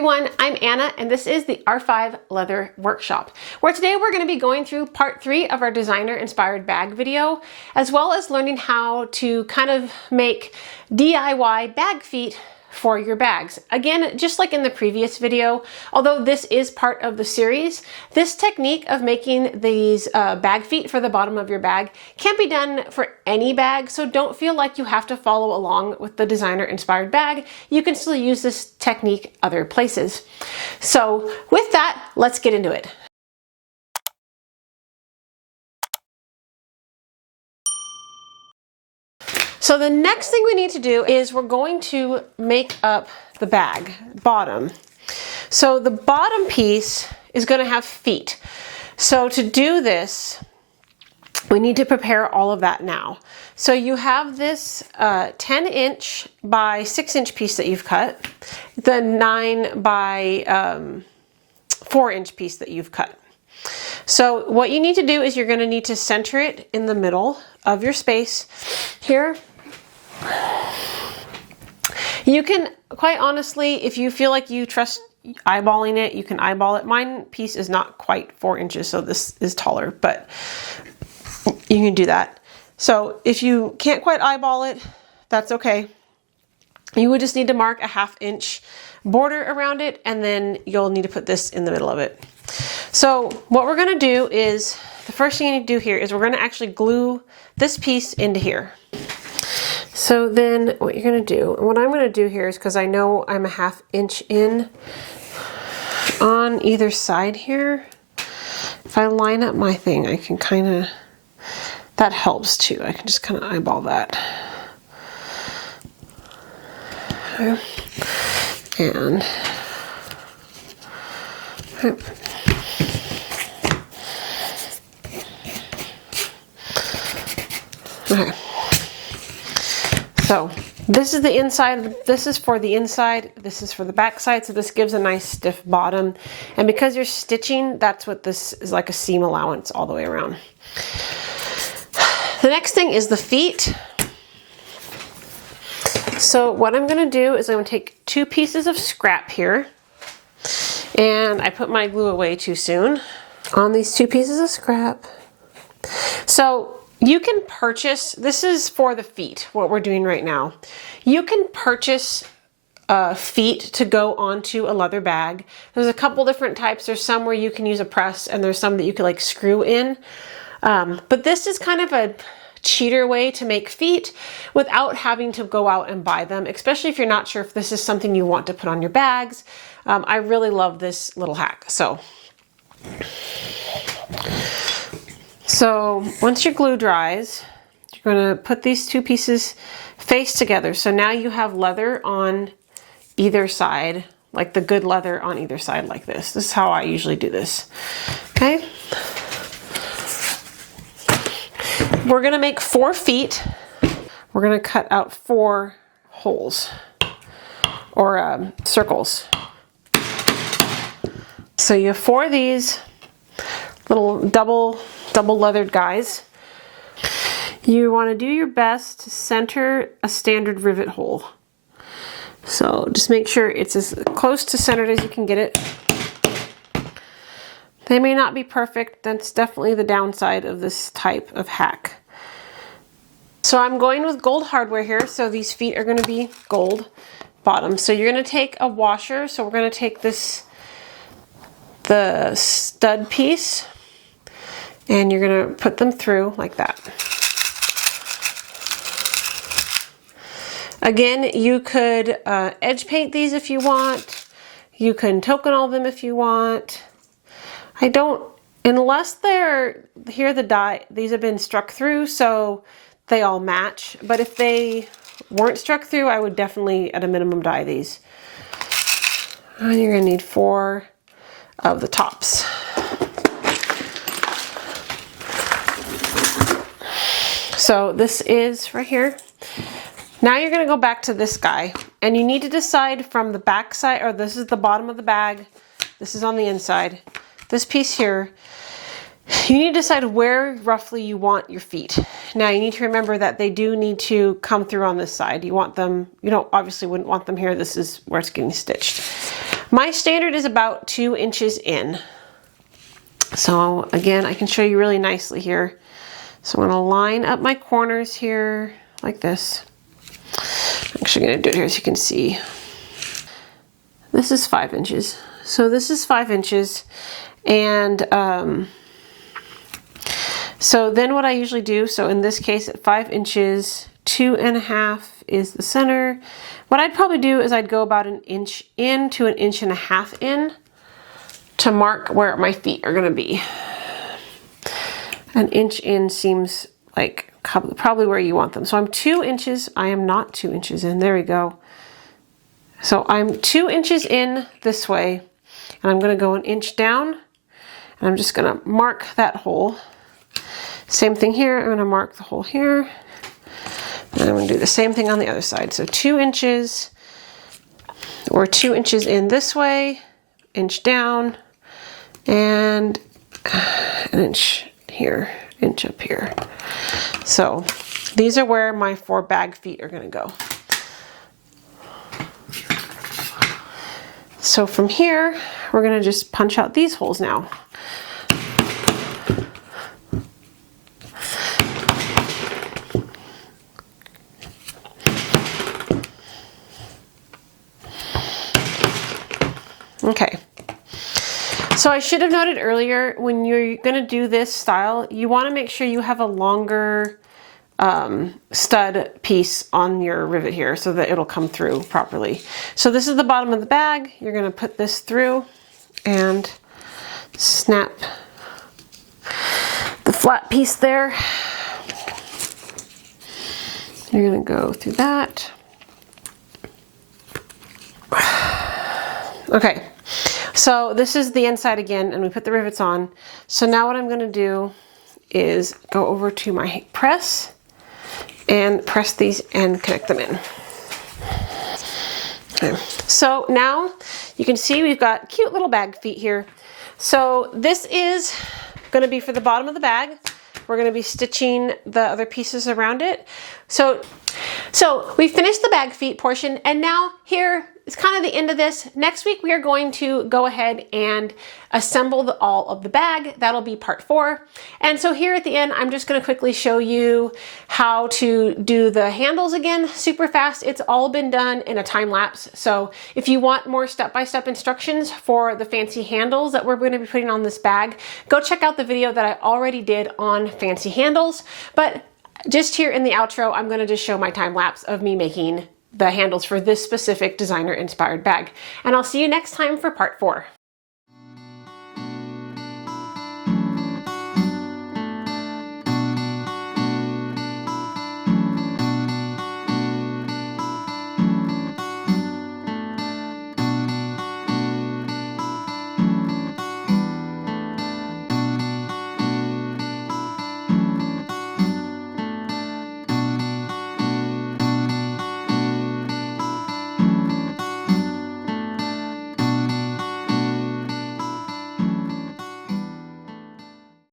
everyone, I'm Anna and this is the R5 Leather Workshop, where today we're going to be going through part 3 of our designer inspired bag video, as well as learning how to kind of make DIY bag feet for your bags. Again, just like in the previous video, although this is part of the series, this technique of making these bag feet for the bottom of your bag can be done for any bag, so don't feel like you have to follow along with the designer inspired bag. You can still use this technique other places. So with that, let's get into it. So the next thing we need to do is we're going to make up the bag bottom. So the bottom piece is going to have feet. So to do this, we need to prepare all of that now. So you have this 10-inch by 6-inch piece that you've cut, the 9 by 4-inch piece that you've cut. So what you need to do is you're going to need to center it in the middle of your space here. You can, quite honestly, if you feel like you trust eyeballing it, you can eyeball it. Mine piece is not quite 4 inches, so this is taller, but you can do that. So if you can't quite eyeball it, that's okay. You would just need to mark a 1/2 inch border around it, and then you'll need to put this in the middle of it. So what we're going to do is, the first thing you need to do here is we're going to actually glue this piece into here. So then what you're going to do, and what I'm going to do here is, because I know I'm a 1/2 inch in on either side here, if I line up my thing, I can kind of, that helps too. I can just kind of eyeball that. And okay. So this is the inside, this is for the inside, this is for the back side, so this gives a nice stiff bottom. And because you're stitching, that's what this is, like a seam allowance all the way around. The next thing is the feet. So what I'm going to do is I'm going to take 2 pieces of scrap here, and I put my glue away too soon on these 2 pieces of scrap. So you can purchase, this is for the feet, what we're doing right now. You can purchase feet to go onto a leather bag. There's a couple different types. There's some where you can use a press, and there's some that you can like screw in. But this is kind of a cheater way to make feet without having to go out and buy them, especially if you're not sure if this is something you want to put on your bags. I really love this little hack. So once your glue dries, you're going to put these 2 pieces face together. So now you have leather on either side, like the good leather on either side like this. This is how I usually do this. Okay. We're going to make 4 feet. We're going to cut out 4 holes or circles. So you have 4 of these little double leathered guys. You want to do your best to center a standard rivet hole. So just make sure it's as close to centered as you can get it. They may not be perfect. That's definitely the downside of this type of hack. So I'm going with gold hardware here. So these feet are going to be gold bottom. So you're going to take a washer. So we're going to take this, the stud piece, and you're going to put them through like that. Again, you could edge paint these if you want. You can tokenol them if you want. I don't, unless they're, here the die, these have been struck through, so they all match. But if they weren't struck through, I would definitely, at a minimum, dye these. And you're going to need 4 of the tops. So this is right here. Now you're going to go back to this guy, and you need to decide from the back side, or this is the bottom of the bag, this is on the inside, this piece here, you need to decide where roughly you want your feet. Now you need to remember that they do need to come through on this side. You want them, you don't, obviously wouldn't want them here, this is where it's getting stitched. My standard is about 2 inches in. So again, I can show you really nicely here. So I'm gonna line up my corners here like this. I'm actually gonna do it here so you can see. This is 5 inches. So this is 5 inches. And so then what I usually do, so in this case at 5 inches, 2.5 is the center. What I'd probably do is I'd go about 1 inch in to 1.5 inches in to mark where my feet are gonna be. 1 inch in seems like probably where you want them. So I'm 2 inches, I am not 2 inches in, there we go. So I'm 2 inches in this way, and I'm gonna go 1 inch down, and I'm just gonna mark that hole. Same thing here, I'm gonna mark the hole here, and I'm gonna do the same thing on the other side. So 2 inches, or 2 inches in this way, inch down, and 1 inch here, inch up here. So these are where my 4 bag feet are gonna go. So from here, we're gonna just punch out these holes now. Okay. So I should have noted earlier, when you're gonna do this style, you wanna make sure you have a longer stud piece on your rivet here so that it'll come through properly. So this is the bottom of the bag. You're gonna put this through and snap the flat piece there. You're gonna go through that. Okay, so this is the inside again, and we put the rivets on. So now what I'm gonna do is go over to my press and press these and connect them in. Okay. So now you can see we've got cute little bag feet here. So this is gonna be for the bottom of the bag. We're gonna be stitching the other pieces around it. So we finished the bag feet portion, and now here is kind of the end of this. Next week we are going to go ahead and assemble all of the bag. That'll be part 4. And so here at the end, I'm just gonna quickly show you how to do the handles again, super fast. It's all been done in a time lapse. So if you want more step-by-step instructions for the fancy handles that we're gonna be putting on this bag, go check out the video that I already did on fancy handles. But just here in the outro, I'm gonna just show my time lapse of me making the handles for this specific designer inspired bag. And I'll see you next time for part 4.